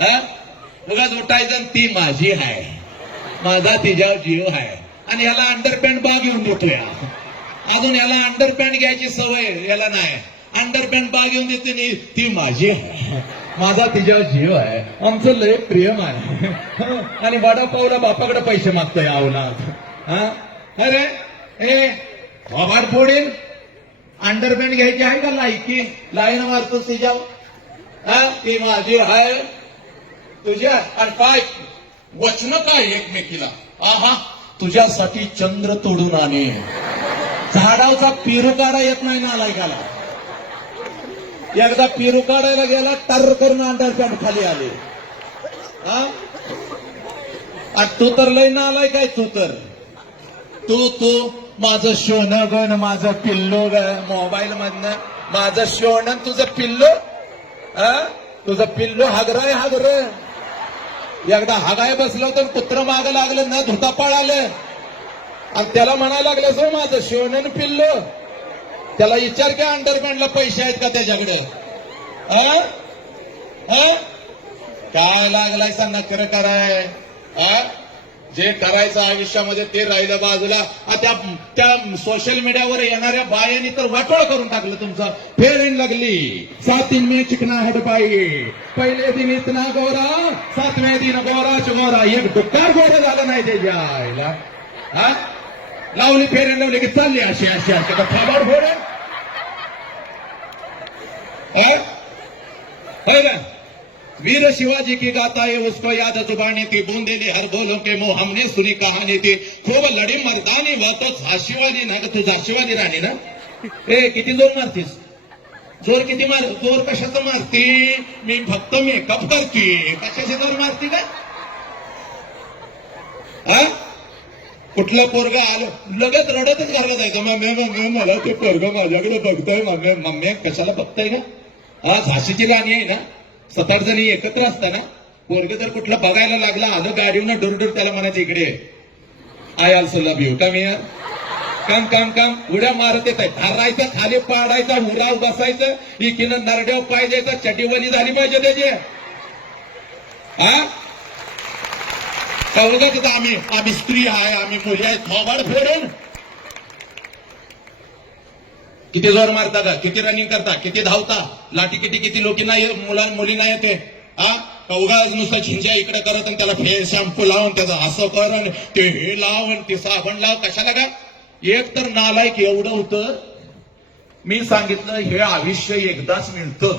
हा? उगाच उठायचं ती माझी आहे माझा तिच्यावर जीव आहे आणि याला अंडरपॅन्ट बा घेऊन देतो या अजून याला अंडरपॅन्ट घ्यायची सवय याला नाही. अंडरपॅन्ट बा घेऊन देते नाही ती माझी आहे माझा तिच्यावर जीव आहे आमचं लय प्रेम आहे. आणि वडापावला बापाकडे पैसे मागतोय अवलाद हा? अरे ए बाबाड फोडेल अंडरपॅन्ट घ्यायची आहे का लायकी? लाईन मारतो तिच्यावर. हा? ती माझी आहे तुझ्या आणि काय वचन काय एकमेकीला. आहा तुझ्यासाठी चंद्र तोडून आणे. झाडावचा पिरुकाडा येत नाही ना नालायकाला एकदा पेरू काढायला गेला टर करून अंडरपॅन्ट खाली आले. हा? तू तर लय ना आलाय काय तू तर. तू तू माझं शोनं गण माझं पिल्लो ग मोबाईल मधनं माझं शोणं तुझं पिल्लो? हा? तुझं पिल्लो हागराय हागर. एकदा हागाय बसलं तर कुत्र माग लागलं न धुता पळालं. आणि त्याला म्हणायला लागलं सो माझं शिवणन पिल्लो. त्याला विचार की अंडरपॅन्टला पैसे आहेत का त्याच्याकडे? हा? हा? काय लागलाय सांगा खरं कराय जे करायचं आयुष्यामध्ये ते राहिलं बाजूला. आता त्या त्या सोशल मीडियावर येणाऱ्या बायांनी तर वाटोळ करून टाकलं तुमचं. फेरीन लागली. सातीन मे चिकना हट पाई पहिले दिन इतना गोरा सातवे दिन गोराच गोरा एक डुक्कार गोरा झालं नाही ते जायला. हा? लावली फेरीन लावली की चालली अशी अशी अशी. तर थांबाड फोड पहिलं वीर शिवाजी की गाता है उसको याद जुबानी थी बूंदेली हर बोलो के मुंह हमने सुनी कहानी थी। खूप लढी मर्दानी व तो झाशीवाली ना का तू झाशीवाली राणी ना। ए किती जोर मारतीस? जोर किती मार जोर कशाचं मारती? मी फक्त मेकअप करते. कशाचे जोर मारती का हा? कुठलं पोरग आलं? लगेच रडतच घरला जायचं मम्मी मम्मी मला ते पोरग माझ्याकडे बघतोय मम्मी मम्मी कशाला बघताय ना हा झाशीची राणी आहे ना? सात आठ जणी एकत्र असताना पोरग जर कुठलं बघायला लागला आलं गाडीवनं डुरडुर त्याला म्हणायचं इकडे आय ऑल्सो लव्ह यू. कम यार काम काम काम उड्या मारत येत आहे धरायचं खाली पाडायचा उराव बसायचं इकीनं नरड्याव पाय द्यायचा चटीवली झाली पाहिजे त्याची. हा? कवगत आम्ही आम्ही स्त्री आहे आम्ही मुली आहे. थोबाड फोडून किती जोर मारता का किती रनिंग करता? किती धावता? लाठी किती किती लोकींना ये- मुला मुलींना येते? हा उगाच नुसतं झिंज्या इकडे करत आणि त्याला फेर शॅम्पू लावून त्याचं असं कर आणि ते हे लाव आणि ते साबण लाव. कशाला का एक तर नालायक एवढं होतं मी सांगितलं हे आयुष्य एकदाच मिळतं.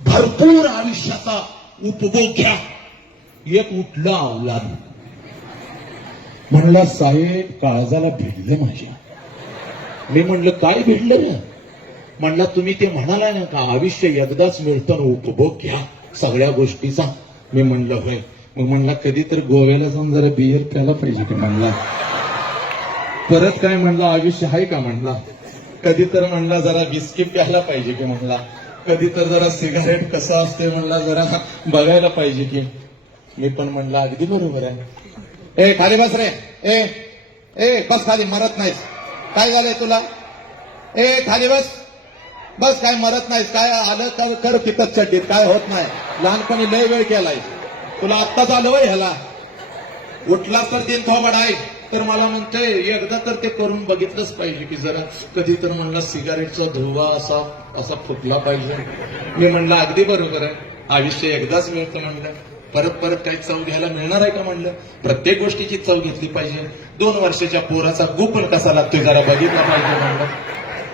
भरपूर आयुष्याचा उपभोग घ्या. एक उठलं अवलाद. म्हणला साहेब काळजाला भिडलं माझ्या. मी म्हणलं काय भेटलं म्हणला तुम्ही ते म्हणाला ना का आयुष्य एकदाच मिळतं उपभोग घ्या सगळ्या गोष्टीचा मी म्हणलं होय. मग म्हणला कधी तर गोव्याला जाऊन जरा बियर प्यायला पाहिजे की म्हणला. परत काय म्हणला आयुष्य आहे का? म्हणला. कधी तर म्हणला जरा बिस्की प्यायला पाहिजे की म्हणला. कधी तर जरा सिगारेट कसं असते म्हणला जरा बघायला पाहिजे की. मी पण म्हणला अगदी बरोबर आहे. ए खाली बस रे. ए ए बस खाली मरत नाहीस. काय झालंय तुला? ए खाली बस. बस काय मरत नाहीस काय आलं तर कर पिकत चड्डीत काय होत नाही. लहानपणी लय वेळ केलाय. तुला आत्ताच आलं वय ह्याला. उठला तर तीन थोबड आहे तर मला म्हणतोय एकदा तर ते करून बघितलंच पाहिजे की जरा कधी तर म्हणला सिगारेटचा धुवा असा असा फुटला पाहिजे. मी म्हणलं अगदी बरोबर आहे. आयुष्य एकदाच मिळतं म्हणलं. परत परत काही चव घ्यायला मिळणार आहे का म्हणलं? प्रत्येक गोष्टीची चव घेतली पाहिजे. दोन वर्षाच्या पोराचा गुपन कसा लागतोय जरा बघितला पाहिजे म्हणलं.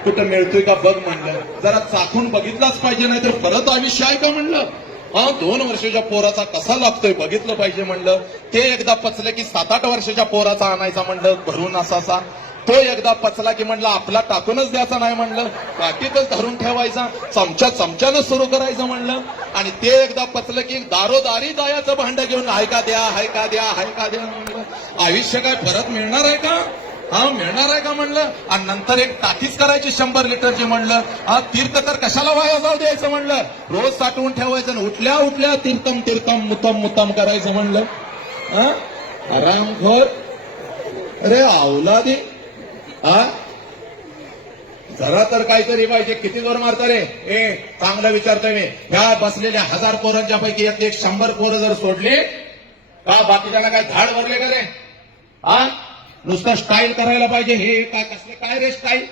कुठं मिळतोय का बघ म्हणलं. जरा चाखून बघितलाच पाहिजे नाही तर परत आयुष्य आहे का म्हणलं? हा दोन वर्षाच्या पोराचा कसा लागतोय बघितलं पाहिजे म्हणलं. ते एकदा पचलं की सात आठ वर्षाच्या पोराचा आणायचा म्हणलं भरून असा तो एकदा पचला की म्हणलं आपला टाकूनच द्यायचा नाही म्हणलं. काकीतच धरून ठेवायचा. चमच्या चमच्यानं सुरू करायचं म्हणलं. आणि ते एकदा पचलं की दारोदारी दायाचं भांड घेऊन हायका द्या हाय का द्या हाय का द्या म्हणलं. आयुष्य काय परत मिळणार आहे का? हा मिळणार आहे का म्हणलं? आणि नंतर एक टाकीच करायची शंभर लिटरची म्हणलं. हा तीर्थ तर कशाला वाया जाऊ द्यायचं म्हणलं? रोज साठवून ठेवायचं आणि उठल्या उठल्या तीर्थम तीर्थम मुतम मुतम करायचं म्हणलं. हा? आरामखोर अरे आवला दे हा? जरा तर काहीतरी पाहिजे. किती जोर मारता रे? ए चांगलं विचारतोय मी. ह्या बसलेल्या हजार पोरांच्या पैकी यातले एक शंभर पोरं जर सोडले का बाकीच्याला काय झाड भरले का रे? हा? नुसतं स्टाईल करायला पाहिजे. हे काय कसले काय रे स्टाईल